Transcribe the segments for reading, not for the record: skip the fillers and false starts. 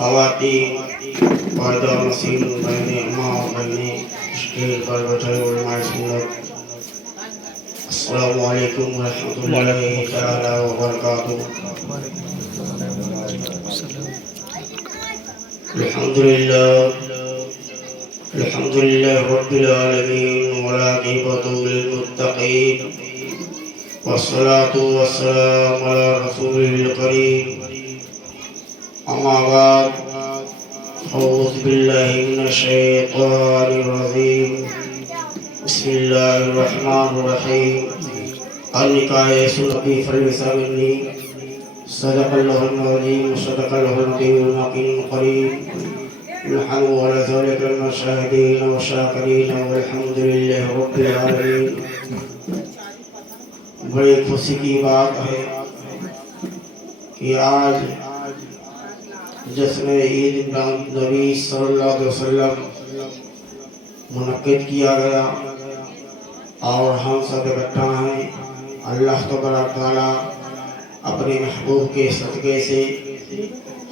ख़वातीन, पर्दा नसीब बहने अम्मा और बहने स्टेज पर बैठे उलमाए सुन्नत, अस्सलामु अलैकुम रहमतुल्लाहि तआला व बरकातुहू। अल्हम्दुलिल्लाह रब्बिल आलमीन वल आक़िबतु लिल मुत्तक़ीन वस्सलातु वस्सलामु अला रसूलिल करीम। अम्मा बाद अऊज़ु बिल्लाहि मिनश शैतानिर रजीम। बिस्मिल्लाहिर रहमानिर रहीम। अन-निकाह सुन्नती फलिसा मिन्नी सदक़ल्लाहुल अज़ीम सदक़ल्लाहुल नबीयुल मकीन करीम। नहनु अला ज़ालिका मिनश शाहिदीन व शाकिरीन वल्हम्दुलिल्लाहि रब्बिल आलमीन। बड़ी खुशी की बात है कि आज जश्न ईद नबी सल्लल्लाहु अलैहि वसल्लम मुनक्किद किया गया और हम सब इकट्ठा हैं। अल्लाह तबारक तआला अपने महबूब के सदक़े से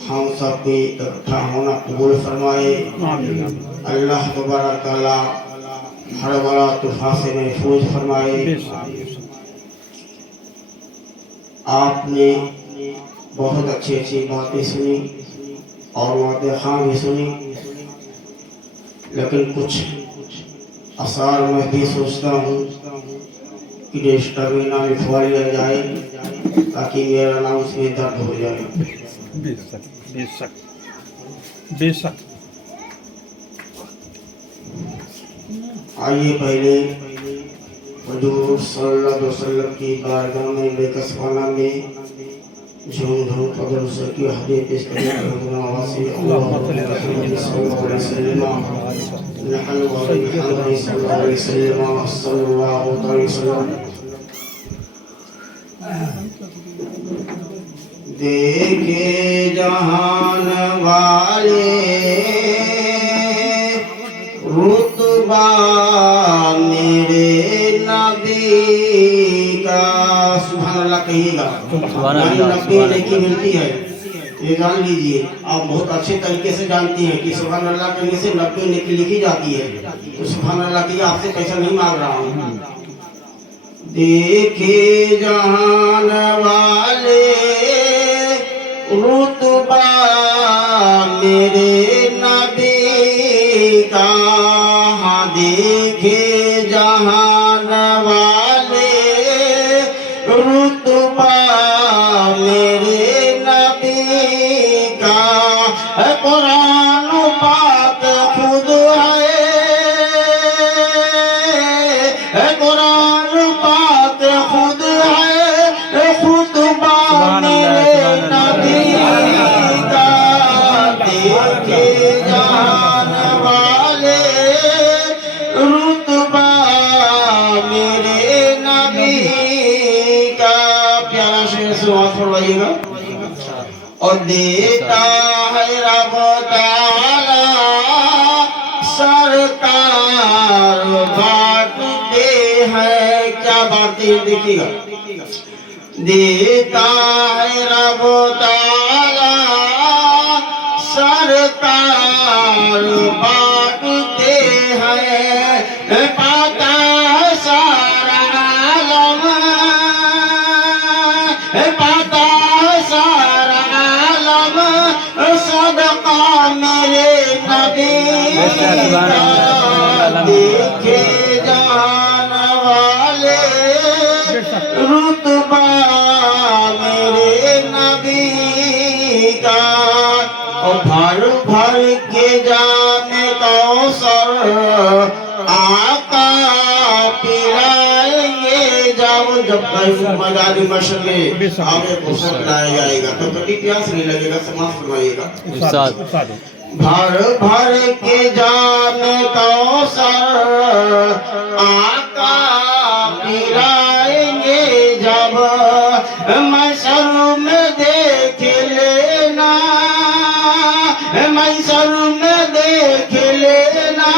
हम सब पे इकट्ठा होना कबूल फरमाए। अल्लाह तबारक तआला हर बला तूफान से महफूज फरमाए। आपने बहुत अच्छी अच्छी बातें सुनी और बातें हाँ भी सुनी, लेकिन कुछ आसार मैं भी सोचता हूँ कि रजिस्टर में नाम लिखवा लिया जाए ताकि मेरा नाम उसमें दर्ज हो जाए। बेशक बेशक बेशक। आइए पहले हुजूर सल्लल्लाहु अलैहि वसल्लम की बारगाह में बेकसवाना में झूम झूम कदर से की हदीस पेश करें। वासी अल्लाह सल्लल्लाहु अलैहि वसल्लम नहनु व बिहम्दिही सल्लल्लाहु अलैहि वसल्लम। देखे जहान वाले रुतबा मेरे नबी का। सुभान अल्लाह कहिएगा। नबी नेकी मिलती है, ये जान लीजिए। आप बहुत अच्छे तरीके से जानती हैं कि सुभान अल्लाह कहने से 90 नेकी लिखी जाती है। तो सुभान अल्लाह की आपसे पैसा नहीं मांग रहा हूँ। देखे जहान वाले रुतबा मेरे नबी का। हाँ देखे जहान वाले रुतबा मेरे नबी का। कुरान पाक खुद है, कुरान पाक खुद है, खुतबा मेरे नबी का। देखे जान वाले रुतबा मेरे नबी का। प्यारा शेर सुना फरमाइएगा। और देता है रब ताला सरकार बांटते हैं। क्या बांटते हैं देखिएगा। देता है रब ताला सरकार बांटते हैं। पाता है सारा आलम, पाता है सारा आलम सदका मेरे नबी का। देखे जान वाले रुतबा मेरे नबी का। और भर भर के जाने कौसर आका पिलाएंगे। जब मजारी मशर में आगे कौसर लाया जाएगा तो कभी प्यास नहीं लगेगा। समाज फरमाइएगा। भर भर के जाने कौसर आका पिलाएंगे। जब मैसर में देख लेना, मैसर में देख लेना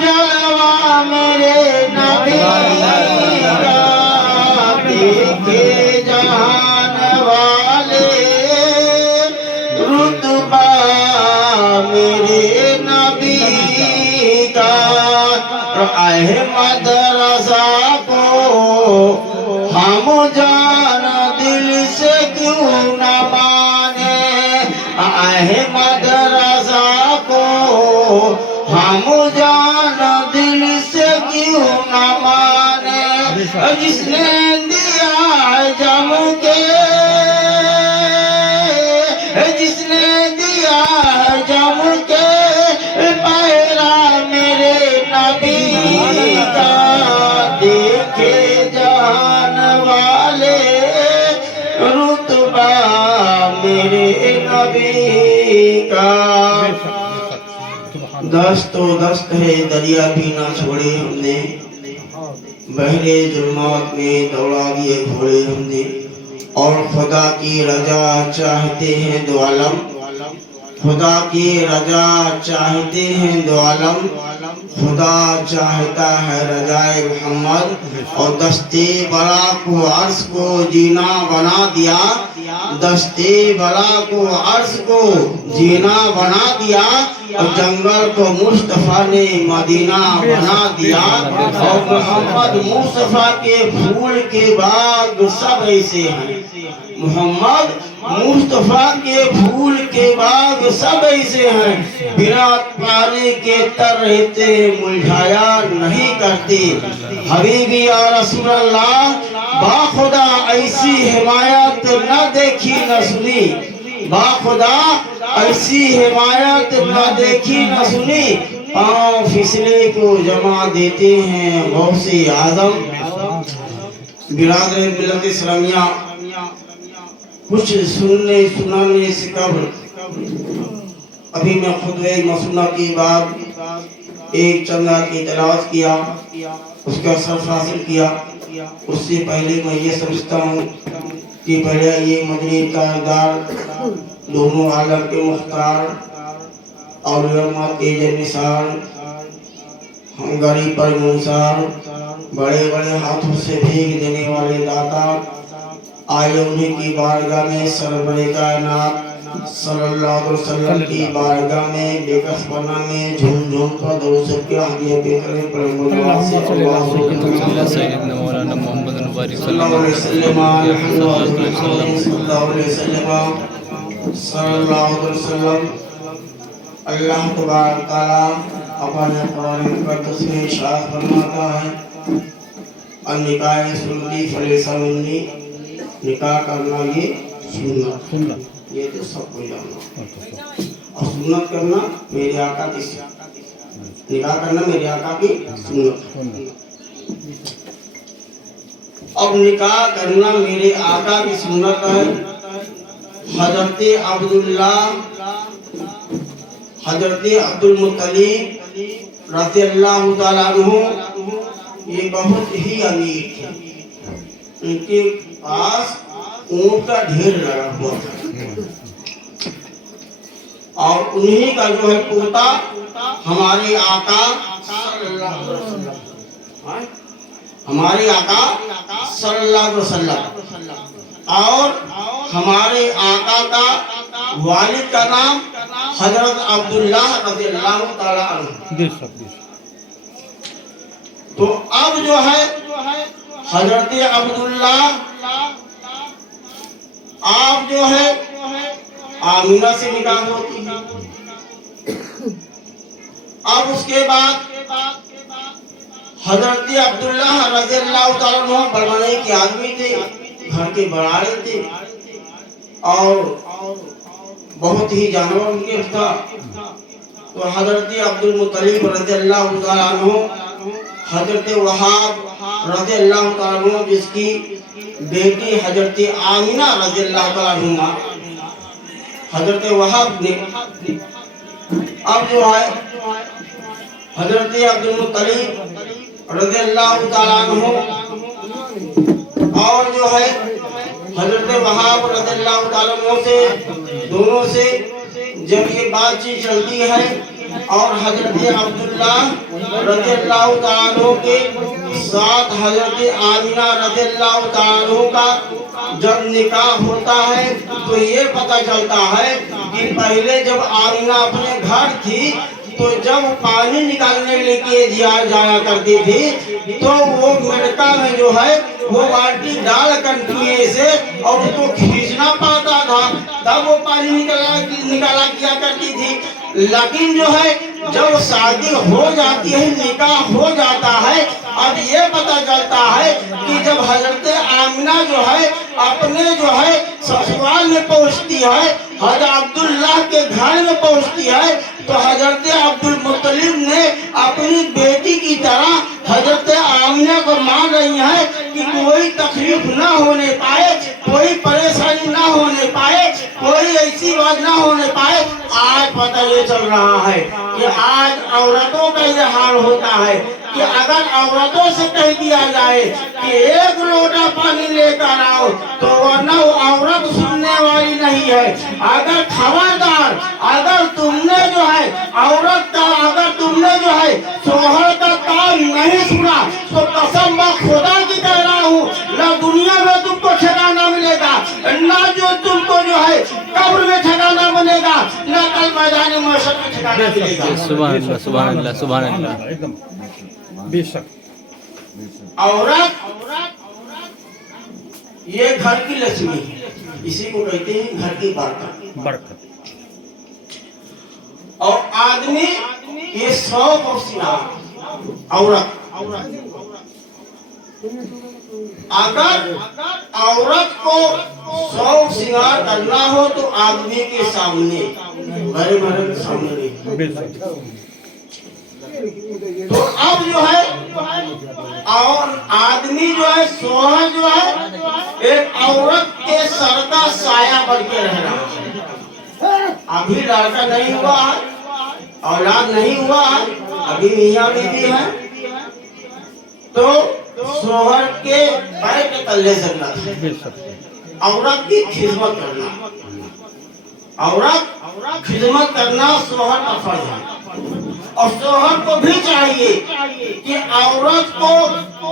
जलवा मेरे नबी का। देखे जहान वाले रुतबा जिसने दिया जम के, जिसने दिया जम के पहरा मेरे नबी का, देखे जान वाले रुतबा मेरे नबी का। दस्त तो दस्त है दरिया भी ना छोड़े हमने, बहरे जुल्मात में दौड़ा दिए घोड़े हमने। और खुदा की रजा चाहते हैं दो आलम, खुदा की रजा चाहते हैं दो आलम, खुदा चाहता है रजाए मोहम्मद। और दस्ते बड़ा को अर्श को जीना बना दिया, दस्ते बड़ा को अर्श को जीना बना दिया। और जंगल को मुस्तफा ने मदीना बना दिया। और मोहम्मद मुस्तफा के फूल के बाग सब ऐसे हैं, मोहम्मद मुस्तफा के फूल के बाग सब ऐसे हैं। बिना पानी के तर रहते मुरझाया नहीं करते। हबीबी या रसूल अल्लाह, बाखुदा ऐसी हिमायत न देखी न सुनी, बाखुदा ऐसी हिमायत न देखी न सुनी। पाँव फिसले को जमा देते हैं गौसे आजम। बिरादर मिल्लत इस्लामिया, कुछ सुनने सुनाने से कब्र, अभी मैं खुद एक मसूना की बात एक चंदा की तलाश किया, उसका सर्फ हासिल किया। उससे पहले मैं ये समझता हूँ कि पहले ये मदनी तारदार, दोनों आलम के मुख्तार और के जनिसार, हम गरीब पर मुंसार, बड़े बड़े हाथों से भीग देने वाले दाता, आए उन्हीं की बारगाह में सरवरे कायनात सल्लल्लाहु अलैहि वसल्लम की बारगाह में बेकस बना में झूम झूम कर दरूद सब के आगे बेकरे पर मुलाकात से अल्लाह सैयदना मौलाना मोहम्मद नवारी सल्लल्लाहु अलैहि वसल्लम अल्लाह तबारक तआला अपने कुरान मुकद्दस में इरशाद फरमाता है, निकाह सुन्नती फलैसा मिन्नी, निकाह करना ये सुन्नत, ये तो सबको जानना। और सुन्नत करना मेरे आका की, निकाह करना मेरे आका की सुन्नत। अब निकाह करना मेरे आका की सुन्नत है। हजरत अब्दुल मुत्तलिब रज़ियल्लाहु ताला अन्हु ये बहुत ही अमीर थे। उनके पास ऊँट का ढेर लगा हुआ था और उन्हीं का जो है पोता हमारे आका सल्लल्लाहु अलैहि वसल्लम, हमारे आका सल्लल्लाहु अलैहि वसल्लम, और हमारे आका का वालिद का नाम हजरत अब्दुल्लाह रज़ियल्लाहु ताला अन्हु। तो अब जो है हजरत अब्दुल्लाह आप जो है आमीना से निकाह होती है। अब उसके बाद हजरत अब्दुल्लाह रज़ियल्लाहु ताला अन्हु बड़बड़े के आदमी थे, घर के बड़ाड़े थे और बहुत ही जानवर उनके था। तो हजरत अब्दुल मुत्तलिब रज़ियल्लाहु ताला अन्हु हजरत वहाब रज़ियल्लाहु ताला अन्हु जिसकी बेटी हजरत आमिना रज़ियल्लाहु ताला अन्हा, हजरत वहाब ने अब जो है हजरत अब्दुल मुत्तलिब रज़ियल्लाहु ताला अन्हु और जो है हजरत वहाब रज़ियल्लाहु ताला अन्हु से दोनों से जब ये बातचीत चलती है और हजरत अब्दुल्लाह रज़ियल्लाहु ताला अन्हु के साथ हजरत आमिना रज़ियल्लाहु ताला अन्हु का जब निकाह होता है तो ये पता चलता है कि पहले जब आमिना अपने घर थी तो जब पानी निकालने के लिए जाया करती थी तो वो मटका में जो है वो बाल्टी डाल कर कुएं से और उसको खींचना पड़ता था, तब वो पानी निकाला किया करती थी। लेकिन जो है जब शादी हो जाती है, निकाह हो जाता है, अब ये पता चलता है कि जब हजरत आमिना जो है अपने जो है ससुराल में पहुंचती है, हजरत अब्दुल्लाह के घर में पहुंचती है, तो हजरत अब्दुल मुत्तलिब ने अपनी बेटी की तरह हजरत आमिना को मान रही है कि कोई तकलीफ ना होने पाए, कोई परेशानी ना होने पाए, कोई ऐसी बात ना होने पाए। आज पता ये चल रहा है कि आज औरतों का ये हाल होता है कि अगर औरतों से कह दिया जाए कि एक लोटा पानी लेकर आओ, तो वरना वो औरत सुनने वाली नहीं है। अगर खबरदार, अगर तुमने जो है औरत का, अगर तुमने जो है शोहर का काम नहीं सुना, तो कसम मैं खुदा की कह रहा हूँ, ना दुनिया में तुमको ठिकाना मिलेगा, ना जो तुमको जो है कब्र में ठिकाना बनेगा, ना कल मैदान महशर में ठिकाना मिलेगा। सुभान अल्लाह, सुभान अल्लाह, सुभान अल्लाह। एकदम बेशक। औरत ये घर की लक्ष्मी है, इसी को कहते हैं घर की बरकत। और आदमी ये 100 सिंगार। औरत अगर औरत को 100 सिंगार करना हो तो आदमी के सामने, बड़े बड़े के सामने नहीं। बेशक। तो अब जो है और आदमी जो है सोहर जो है एक औरत के सर का साया बन के रह रहा है। अभी लड़का नहीं हुआ है, औलाद नहीं हुआ है, अभी मियाँ बीवी है, तो सोहर के पैर के तले लगना, औरत की खिदमत करना, औरत खिदमत करना सोहर का फर्ज है। और शोहर को भी चाहिए कि औरत को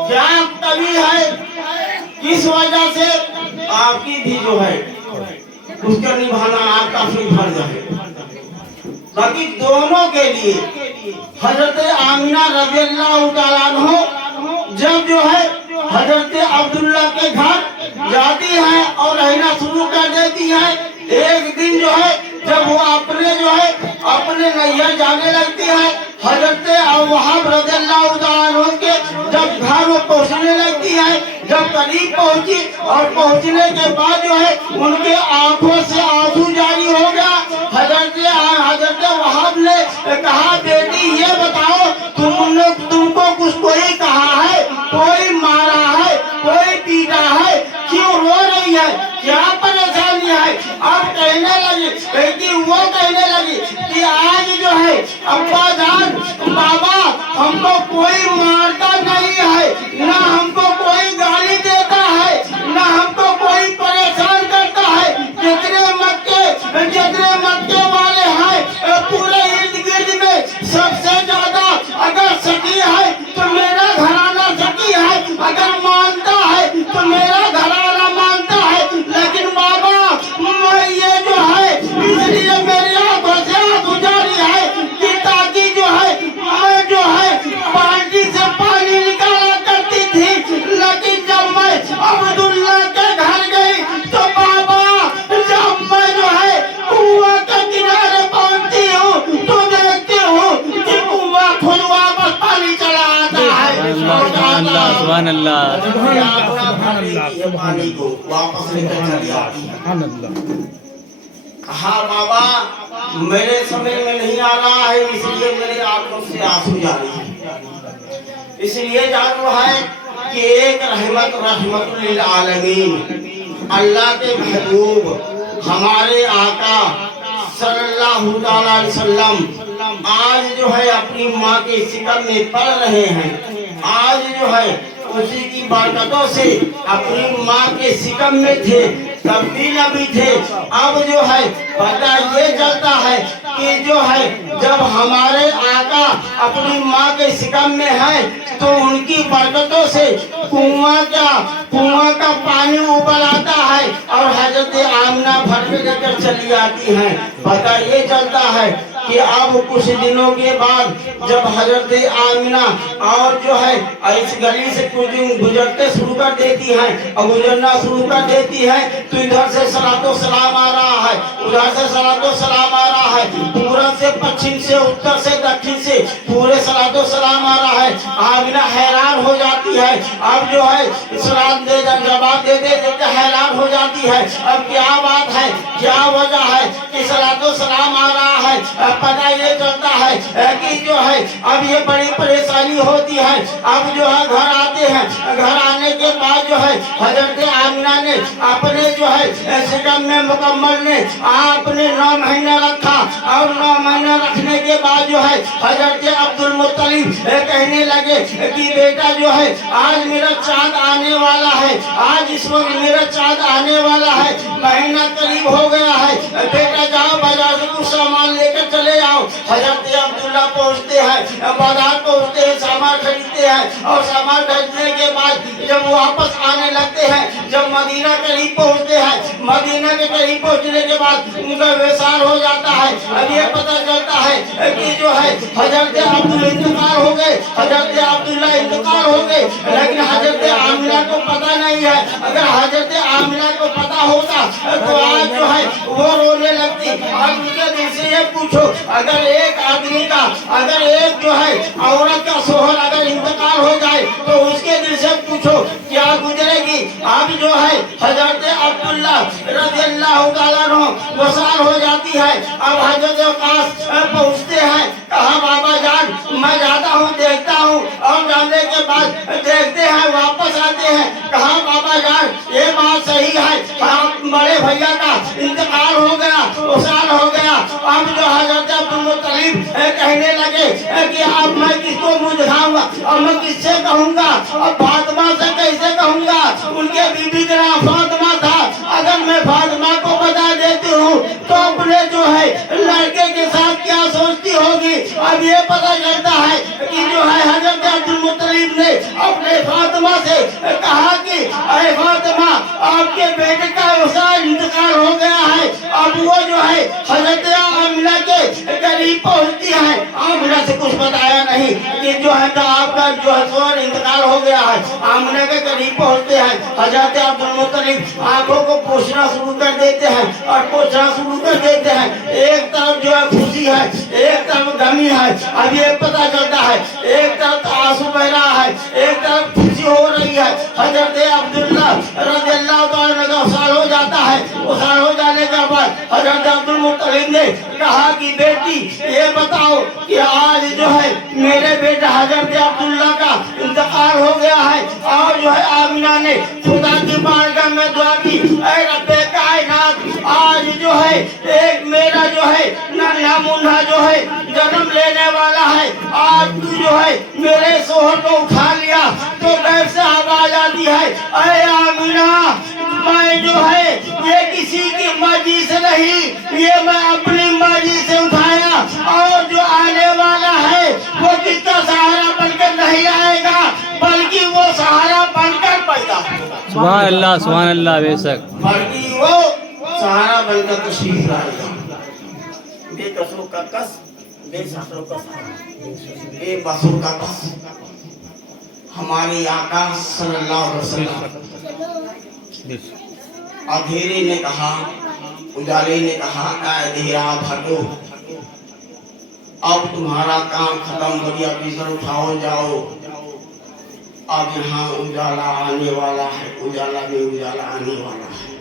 क्या कमी है, किस वजह से आपकी भी जो है उसका निभाना आपका भी फर्ज है। बाकी दोनों के लिए हजरत आमिना रज़ियल्लाहु ताला अन्हा जब जो है हजरत अब्दुल्ला के घर जाती है और रहना शुरू कर देती है, एक दिन जो है जब वो अपने जो है अपने नैया जाने लगती है, हजरत वहाब रज़ियल्लाहु ताला अन्हु के जब घर वो पहुंचने लगती है, जब करीब पहुंची और पहुंचने के बाद जो है उनके आंखों से आंसू जारी हो गया। हजरत वहाब ने कहा, बेटी ये बताओ तुमको कुछ कोई कहा है, कोई मारा है, कोई पीटा है, क्यों रो रही है, क्या परेशानी है? अब कहने लगी कि वो कहने लगी कि आज जो है अब्बा जान, बाबा हमको कोई मारता नहीं है, ना हमको कोई गाली देता है, ना हमको कोई परेशान करता है। जितने मक्के वाले हैं पूरे इर्द गिर्द में सबसे ज्यादा अगर सकी है तो मेरा घराना सकी है, अगर मानता है तो मेरा घराना मानता है। लेकिन बाबा मैं ये जो है इसलिए मेरी आंखों से आंसू जारी है कि ताकि जो है मैं जो है बाल्टी से पानी निकाला करती थी, लेकिन जब मैं अब्दुल्ला के घर गई तो बाबा जब मैं जो है कुआं के किनारे पहुंचती हूँ तो देखती हूँ कि कुआं खुद वापस पानी चला आता है। सुभान अल्लाह, पानी को वापस लेकर चली आती है। कहा बाबा मेरे समय में नहीं आ रहा है, इसलिए मेरे आंखों से आंसू जा रही है। इसलिए जानो है कि एक रहमतुल लिल आलमीन अल्लाह के महबूब हमारे आका सल्लल्लाहु अलैहि वसल्लम आज जो है अपनी माँ के सिकम में पड़ रहे हैं। आज जो है उसी की बरकतों से अपनी माँ के सिकम में थे, तब भी नबी थे। अब जो है पता ये चलता है कि जो है जब हमारे आका अपनी माँ के सिकम में है तो उनकी बरकतों से कुआं का पानी उबल आता है और हजरत आमिना भर में लेकर चली आती हैं। पता ये चलता है कि अब कुछ दिनों के बाद जब हजरत आमिना और जो है इस गली से कुछ दिन गुजरते शुरू कर देती है और गुजरना शुरू कर देती है, तो इधर से सलातो सलाम आ रहा है, उधर से सलातो सलाम आ रहा है, पूरब से पश्चिम से उत्तर से दक्षिण से पूरे सलातो सलाम आ रहा है। आमिना हैरान हो जाती है, अब जो है सलाम दे जवाब दे देते हैरान हो जाती है, अब क्या बात है, क्या वजह है कि सलातो सलाम आ रहा है। पता ये चलता है कि जो है अब ये बड़ी परेशानी होती है। अब जो है घर आते हैं, घर आने के बाद जो है हजरत आमिना ने अपने जो है सितम में मुकम्मल ने आपने 9 महीने रखा और 9 महीने रखने के बाद जो है हजरत अब्दुल मुत्तलिब कहने लगे कि बेटा जो है आज मेरा चाँद आने वाला है, आज इस वक्त मेरा चाँद आने वाला है, महीना करीब हो गया है, बेटा जाओ बाजार से कुछ सामान लेकर चले आओ। हजरत अब्दुल्ला पहुँचते हैं, बाजार पहुँचते हैं, सामान खरीदते हैं और सामान खरीदने के बाद जब वापस आने लगते हैं, जब मदीना करीब पहुँचते हैं, मदीना के करीब पहुँचने के बाद उनका वेसाल हो जाता है। अब ये पता चलता है कि जो है हजरत अब्दुल्ला इंतकाल हो गए, हजरत अब्दुल्ला इंतकाल हो गए, लेकिन हजरत आमिना को पता नहीं है। अगर हजरत आमिना को पता होता तो आज जो है वो रोने लगती। अब उनके दिल से ये पूछो, अगर एक आदमी का, अगर एक जो है औरत का सोहर अगर इंतकाल हो जाए तो उसके दिल से पूछो क्या गुजरेगी। अब जो है हजरत अब्दुल्ला रज़ियल्लाहु ताला अन्हु वसाल हो जाती है। अब हजरत वकास पहुँचते हैं, कहा बाबा जान मैं जाता हूँ देखता हूँ, और जाने के बाद देखते हैं वापस आते हैं, कहा बाबा जान ये बात सही है, आप बड़े भैया का इंतकाल हो गया, वसाल हो गया। अब जो हजरत अब्दुल मुत्तलिब कहने लगे कि अब मैं किसको मुँह दिखाऊंगा, अब मैं किससे कहूँगा, अब फातिमा से कैसे कहूँगा, उनके बीबी का नाम फातिमा था, अगर मैं फातिमा को बता देती हूँ तो अपने जो है लड़के के साथ क्या सोचती होगी। अब ये पता चलता है कि जो है हजरत अब्दुल मुत्तलिब ने अपने फातिमा से कहा कि अरे फातिमा आपके बेटे का इंतकाल हो गया है। अब वो जो है हजरत आमिना के करीब पहुंचती है, आमिना से कुछ बताया नहीं कि जो है तो आपका जो है इंतकाल हो गया है। आमिना के करीब पहुंचते हैं, हजरत अब्दुल मुत्तलिब आंखों को पोछना शुरू कर देते हैं और पोछना शुरू कर देते हैं। एक तरफ जो है खुशी है, एक तरफ गमी है। अब ये पता चलता है एक तरफ आंसू बह रहा है, एक तरफ खुशी हो रही है। हजरत अब्दुल्ला रज़ियल्लाहु ताला अन्हु का वसाल हो जाता है। वसाल हो जाने के बाद हजरत अब्दुल मुत्तलिब ने कहा कि बेटी ये बताओ कि आज जो है मेरे बेटे हजरत अब्दुल्ला का इंतकाल हो गया है, और जो है आमिना ने खुदा की बारगाह में दुआ की, ऐ रब्बे कायनात आज जो है एक मेरा जो है नन्हा मुन्ना जो है जन्म लेने वाला है, आज तू जो है मेरे सोहर को उठा लिया तो गैर से आवाज आती है, ऐ आमिना मैं जो है ये किसी की मर्जी से नहीं, ये मैं अपनी मर्जी से उठाया, और जो आने वाला है वो किसका सहारा बनकर नहीं आएगा बल्कि वो सहारा बनकर पैदा होगा। सुभान अल्लाह बेशक, बल्कि वो सहारा बनकर तशरीफ लाएगा। बेकसों का कस, बेससों का बेबसों का कस। हमारे आका सल्लल्लाहु अलैहि वसल्लम अंधेरे ने कहा, उजाले ने कहा अंधेरा हटो, अब तुम्हारा काम खत्म करिए, बिस्तर उठाओ जाओ, अब यहाँ उजाला आने वाला है, उजाला में उजाला आने वाला है।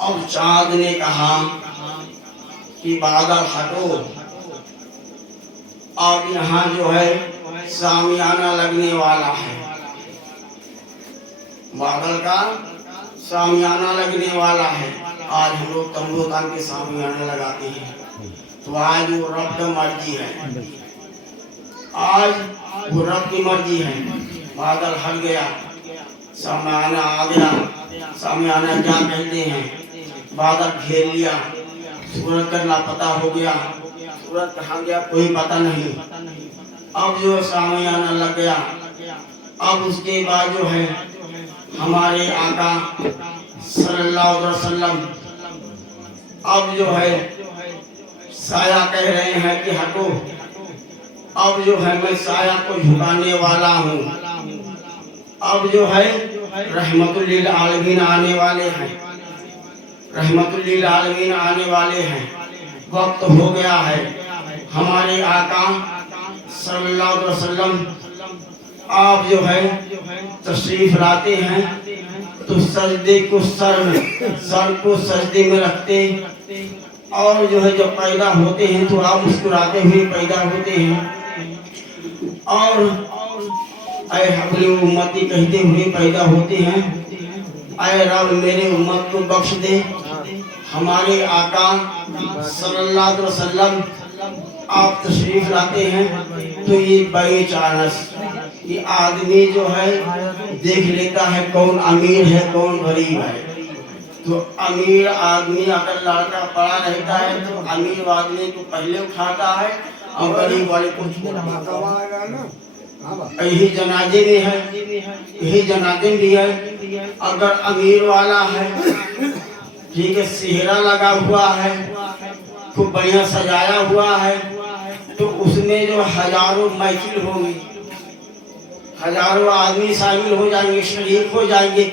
अब चाँद ने कहा कि बादल हटो, अब यहाँ जो है सामियाना लगने वाला है, बादल का सामियाना लगने वाला है। आज हम लोग तंबू तान के सामियाना लगाते हैं, तो आज वो रब की मर्जी है, आज वो रब की मर्जी है। बादल हट गया, सामियाना आ गया। सामियाना क्या कहते हैं, बादल घेर लिया, सूरज का लापता हो गया, सूरज कहाँ गया कोई पता नहीं। अब जो सामियाना लग गया, अब उसके बाद जो है हमारे आका सल्लल्लाहु अलैहि वसल्लम अब जो है साया कह रहे हैं कि हटो, अब जो है मैं साया को झुकाने वाला हूँ। अब जो है रहमतुल लिल आलमीन आने वाले हैं, रहमतुल लिल आलमीन आने वाले हैं। वक्त हो गया है, हमारे आका सल्लल्लाहु अलैहि वसल्लम आप जो है तशरीफ लाते हैं तो सजदे को सर को सजदे में रखते, और जो है जब पैदा होते हैं तो आप मुस्कुराते हुए पैदा होते हैं, और ऐ हबले उम्मती कहते हुए पैदा होते हैं। ऐ रब मेरे उम्मत को बख्श दे। हमारे आका सल्लल्लाहु अलैहि वसल्लम आप तशरीफ लाते हैं तो ये बेचानस ये आदमी जो है देख लेता है कौन अमीर है कौन गरीब है। तो अमीर आदमी अगर लड़का पड़ा रहता है तो अमीर आदमी को पहले उठाता है और गरीब वाले को यही जनाजे में है, यही जनाजे में भी है। अगर अमीर वाला है, ठीक है, सेहरा लगा हुआ है, खूब बढ़िया सजाया हुआ है, तो उसमें जो हजारों महफिल होगी, हजारों आदमी शामिल हो जाएंगे, शरीक हो जाएंगे।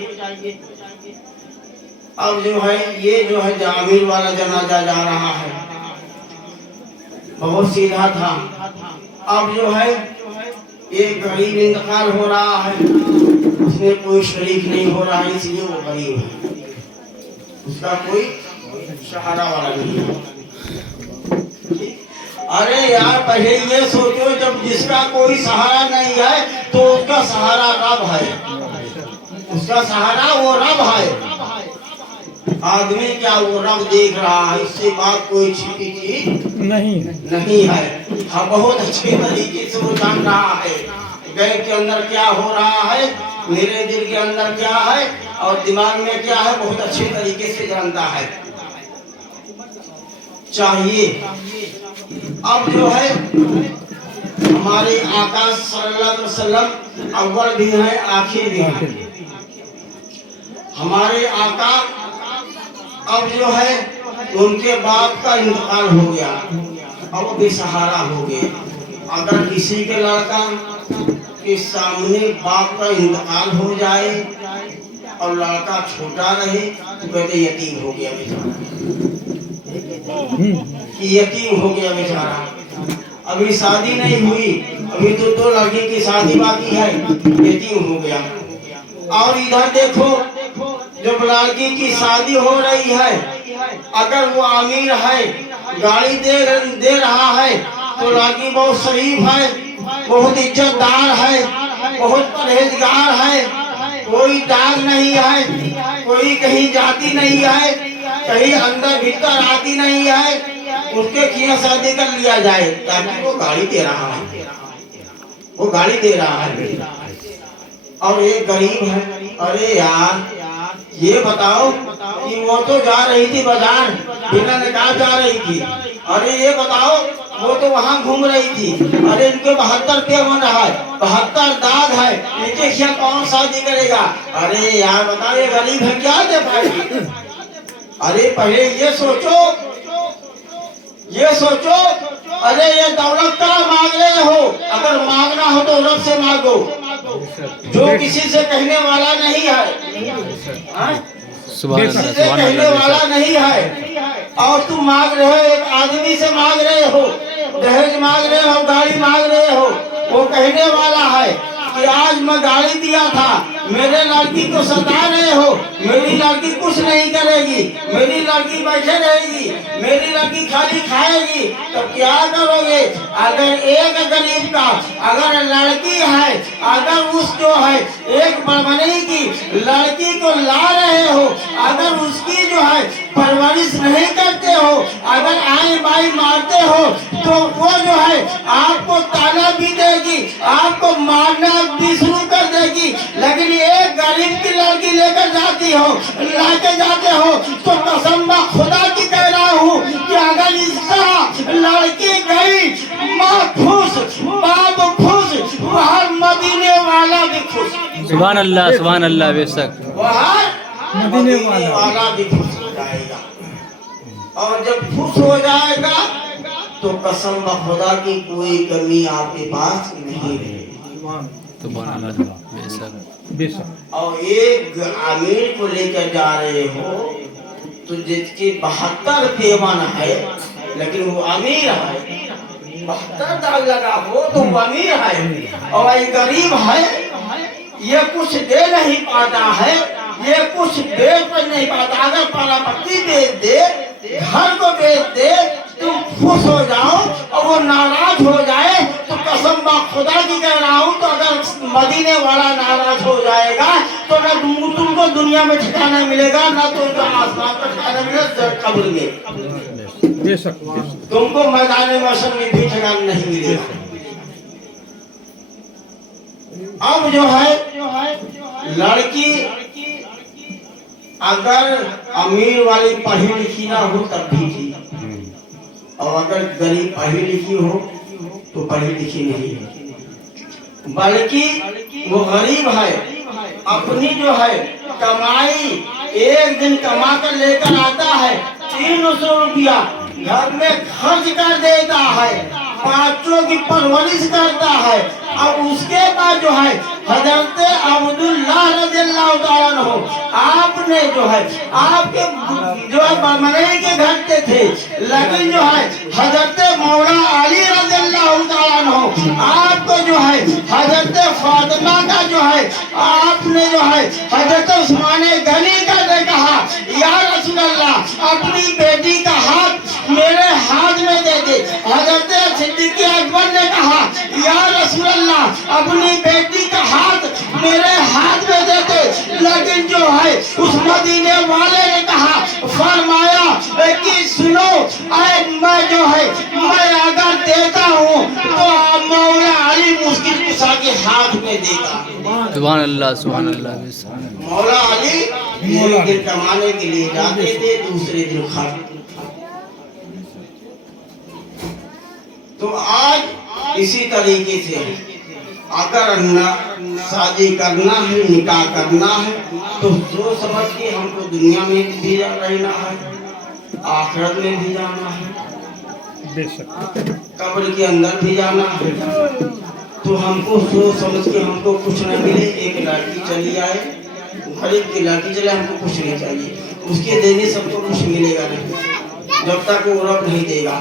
अब जो है ये जो है अमीर वाला जनाजा जा रहा है, बहुत सीधा था। अब जो है एक गरीब इंतकाल हो रहा है, उसमें कोई शरीक नहीं हो रहा है, इसलिए वो गरीब है, उसका कोई सहारा वाला नहीं है। अरे यार पहले ये सोचो, जब जिसका कोई सहारा नहीं है तो उसका सहारा रब है, उसका सहारा वो रब है। आदमी क्या वो रब देख रहा है, इससे बात कोई छिपी चीज नहीं है। हाँ बहुत अच्छे तरीके से वो जान रहा है गैर के अंदर क्या हो रहा है, मेरे दिल के अंदर क्या है और दिमाग में क्या है, बहुत अच्छे तरीके से जानता है। चाहिए अब जो है हमारे आका सल्लल्लाहु अलैहि वसल्लम अव्वल भी है आखिर भी है। हमारे आका अब जो है उनके बाप का इंतकाल हो गया, अब बेसहारा हो गए। अगर किसी के लड़का के सामने बाप का इंतकाल हो जाए और लड़का छोटा रहे तो कहते यतीम हो गया बेचारा, कि यतीम हो गया बेचारा। अभी शादी नहीं हुई, अभी तो 2 लड़की की शादी बाकी है, यतीम हो गया। और इधर देखो जब लड़की की शादी हो रही है, अगर वो अमीर है, गाड़ी दे रहा है तो लड़की बहुत शरीफ है, बहुत इज्जतदार है, बहुत परहेजगार है, कोई दाग नहीं है, कोई कहीं जाती नहीं है, कहीं अंदर भीतर आती नहीं है, उसके खिया शादी कर लिया जाए ताकि वो गाड़ी दे रहा है, वो गाड़ी दे रहा है। और एक गरीब है, अरे यार ये बताओ कि वो तो जा रही थी बाजार, बिना निकाह जा रही थी, अरे ये बताओ वो तो वहाँ घूम रही थी, अरे इनके 72 पे बन रहा है, 72 दाग है, इनके क्या कौन शादी करेगा। अरे यार बताओ ये गरीब है क्या दे पाएगी। अरे पहले ये सोचो, ये सोचो, अरे ये दौलत का मांग रहे हो, अगर मांगना हो तो रब से मांगो जो किसी से कहने वाला नहीं है, किसी से कहने वाला नहीं है। और तुम मांग रहे हो, एक आदमी से मांग रहे हो, दहेज मांग रहे हो, गाड़ी मांग रहे हो, वो कहने वाला है कि आज मैं गाड़ी दिया था, मेरे लड़की को सता रहे हो, मेरी लड़की कुछ नहीं करेगी, मेरी लड़की बैठे रहेगी, मेरी लड़की खाली खाएगी, तो क्या करोगे। अगर एक गरीब का अगर लड़की है, अगर उस जो है एक बड़बड़ी की लड़की को ला रहे हो, अगर उसकी जो है परवरिश नहीं करते हो, अगर आई बाई मारते हो, तो वो जो है आपको ताना भी देगी, आपको मारना भी शुरू कर देगी। लेकिन एक गरीब की लड़की लेकर जाती हो, लाके जाते हो, तो कसम खुदा की कह रहा हूँ कि अगर इसका लड़की गई, माँ खुश, बाप खुश, वहाँ मदीने वाला भी खुश। सुभान अल्लाह बेशक, वहाँ मदीने वाला भी खुश हो जाएगा। और जब खुश हो जाएगा तो कसम ब खुदा की कोई कमी आपके पास नहीं रहेगी। सुभान अल्लाह बेशक बेशक और एक अमीर को लेकर जा रहे हो तो जिसके 72 पेवन है लेकिन वो अमीर है, 72 दाग लगा हो तो वो अमीर है, और ये गरीब है, ये कुछ दे नहीं पाता है, ये कुछ बेच नहीं पाता। अगर प्रॉपर्टी बेच दे, घर को बेच दे, तुम खुश हो जाओ, और वो नाराज हो जाए तो कसम बा खुदा की कह रहा हूँ, तो अगर मदीने वाला नाराज हो जाएगा तो ना तुमको दुनिया में ठिकाना मिलेगा, ना तुमको आसमान पर ठिकाना मिलेगा, कब्र में बेशक तुमको मैदान मशर में भी ठिकाना नहीं मिलेगा। अब जो है लड़की अगर अमीर वाली पढ़ी लिखी ना हो तब भी ठीक, और अगर गरीब पढ़ी लिखी हो तो पढ़ी लिखी नहीं है, बल्कि वो गरीब है, अपनी जो है कमाई एक दिन कमा कर लेकर आता है, 300 रुपया घर में खर्च कर देता है, बच्चों की परवरिश करता है, अब उसके बाद जो है हजरत अब्दुल्लाह रज़ियल्लाहु ताला अन्हु आपने जो है आपके जो है बमने के घर पे थे, लेकिन जो है हजरत मौला अली रज़ियल्लाहु ताला अन्हु आपको जो है हजरत फातिमा का जो है आपने जो है हजरत उस्मान गनी का ने कहा या रसूल अल्लाह अपनी बेटी का हाथ मेरे हाथ में दे दे। हजरत सिद्दीक़ अकबर ने कहा या रसूल अल्लाह अपनी बेटी का हाथ मेरे हाथ में दे दे, लेकिन जो है उस मदीने वाले ने कहा फरमाया कि सुनो मैं जो है मैं अगर देता हूँ तो मौला अली मुश्किल कुशा के हाथ में देगा। सुभान अल्लाह बेशक मौला अली एक दिन कमाने के लिए जाते थे, दूसरे दिन खाते। तो आज इसी तरीके से अगर शादी करना है, निकाह करना है, तो सोच समझ के हमको दुनिया में भी रहना है, आखिरत में भी जाना है, बेशक कब्र के अंदर भी जाना है। तो हमको सोच समझ के हमको कुछ न मिले, एक लड़की चली आए, गरीब की लड़की चले, हमको कुछ नहीं चाहिए, उसके देने सबको कुछ मिलेगा नहीं जब तक वो रब नहीं देगा।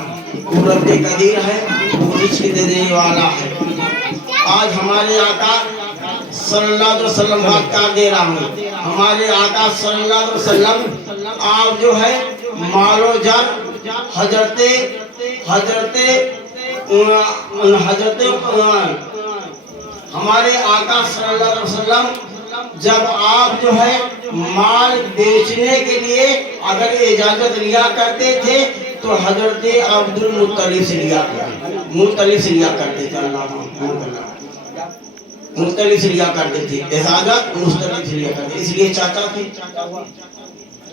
वो रब कदीर है, वो रिज़्क़ देने वाला है। आज हमारे आका सल्लल्लाहु अलैहि वसल्लम बात कर दे रहा हूँ, हमारे आका सल्लल्लाहु अलैहि वसल्लम आप जो है मालो जर हजरते हमारे आका सल्लल्लाहु अलैहि वसल्लम जब आप जो है माल बेचने के लिए अगर इजाजत लिया करते थे तो हजरत अब्दुल मुत्तलिब से लिया करते थे, मुत्तलिब से लिया करते थे, इजाजत मुत्तलिब से लिया करते, इसलिए चाचा थे,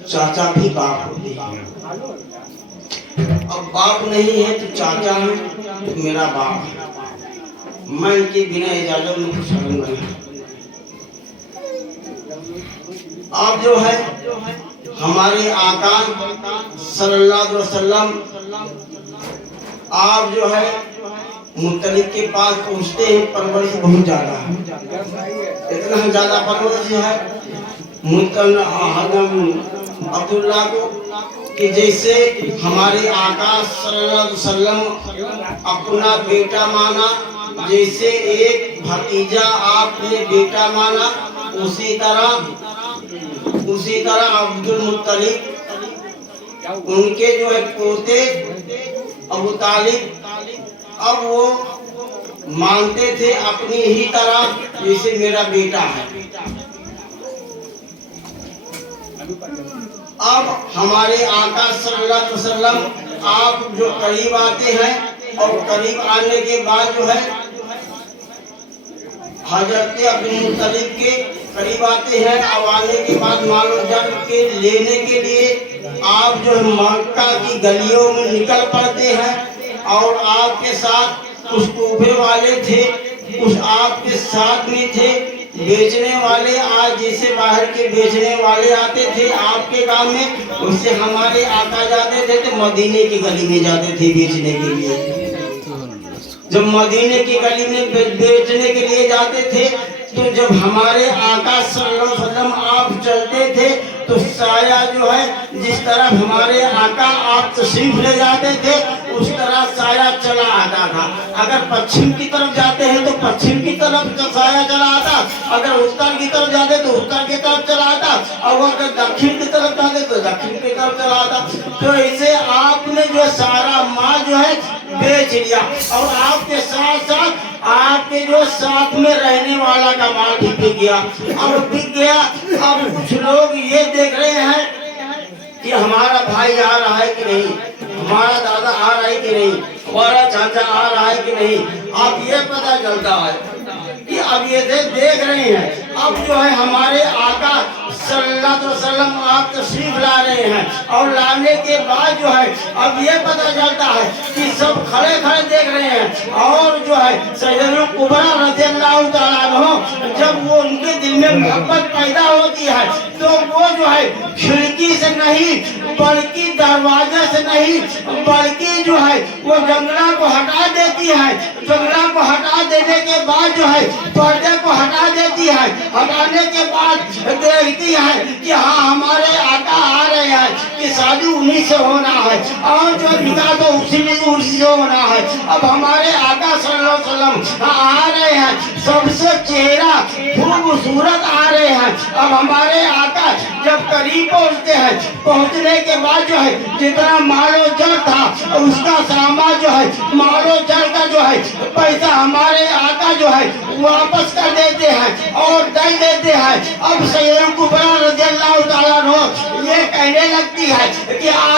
चाचा भी बाप होते हैं। अब बाप नहीं है तो चाचा है, तो मेरा बाप है, मैं इनके बिना इजाजत में कुछ करूंगा नहीं। आप जो है हमारे आका सल्लल्लाहु अलैहि वसल्लम आप जो है मुत्तलिब के पास पहुँचते हैं, परवरिश बहुत ज्यादा है, इतना ज्यादा परवरिश है अब्दुल्ला को कि जैसे हमारे आका सल्लल्लाहु अलैहि वसल्लम अपना बेटा माना, जैसे एक भतीजा आपने बेटा माना, उसी तरह अब्दुल मुत्तलिब उनके जो है पोते अबू तालिब अब वो मानते थे अपनी ही तरह जैसे मेरा बेटा है। अब हमारे आका सल्लल्लाहु अलैहि वसल्लम आप जो करीब आते हैं और करीब आने के बाद जो है हजरत अब्दुल मुत्तलिब के करीब आते हैं, और आने के बाद मालो जब के लेने के लिए आप जो मक्का की गलियों में निकल पड़ते हैं, और आपके साथ कुछ तोहफे वाले थे, कुछ आपके साथ में थे, बेचने वाले आज जैसे बाहर के बेचने वाले आते थे आपके गांव में, उससे हमारे आका जाते थे तो मदीने की गली में जाते थे बेचने के लिए। जब मदीने की गली में बेचने के लिए जाते थे तो जब हमारे आका सल्लल्लाहु अलैहि वसल्लम आप चलते थे तो साया जो है जिस तरफ हमारे आका आप तशरीफ ले जाते थे उस तरह साया चला आता था। अगर पश्चिम की तरफ जाते हैं तो पश्चिम की तरफ साया चला आता, अगर उत्तर की तरफ जाते तो उत्तर की तरफ चला आता, और अगर दक्षिण की तरफ जाते तो दक्षिण की तरफ चला आता। तो ऐसे आपने जो सारा माल जो है बेच लिया और आपके साथ साथ आपके जो साथ में रहने वाला का माल भी बिक गया। और बिक गया, अब कुछ लोग ये देख रहे हैं कि हमारा भाई आ रहा है कि नहीं, हमारा दादा आ रहा है कि नहीं, हमारा चाचा आ रहा है कि नहीं। अब ये पता चलता है कि अब ये देख रहे हैं, अब जो है हमारे आका सल्लल्लाहु अलैहि वसल्लम आप तशरीफ ला रहे हैं और लाने के बाद जो है अब ये पता चलता है कि सब खड़े खड़े देख रहे हैं। और जो है सैयदुल कुबरा रज़ियल्लाहु ताला अन्हु जब वो उनके दिल में मोहब्बत पैदा होती है तो वो जो है खिड़की से नहीं बल्कि दरवाजे से नहीं बल्कि जो है वो जंगला को हटा देती है। जंगला को हटा देने के बाद जो है पर्दे को हटा देती है। हटाने के बाद देखती है कि हाँ हमारे आका आ रहे हैं, कि शादी उन्हीं से होना है और जो निकाह तो उसी से होना है। अब हमारे आका सल्लल्लाहु अलैहि वसल्लम आ रहे हैं, सबसे चेहरा खूबसूरत आ रहे हैं। अब हमारे आका जब करीब पहुँचते हैं, पहुँचने के बाद जो है जितना मालो जड़ था उसका सामान जो है मालो जड़ का जो है पैसा हमारे आका जो है वापस कर देते हैं और दे देते हैं। अब सैयदुल कुबरा रज़ियल्लाहु ताला अन्हु ये कहने लगती है कि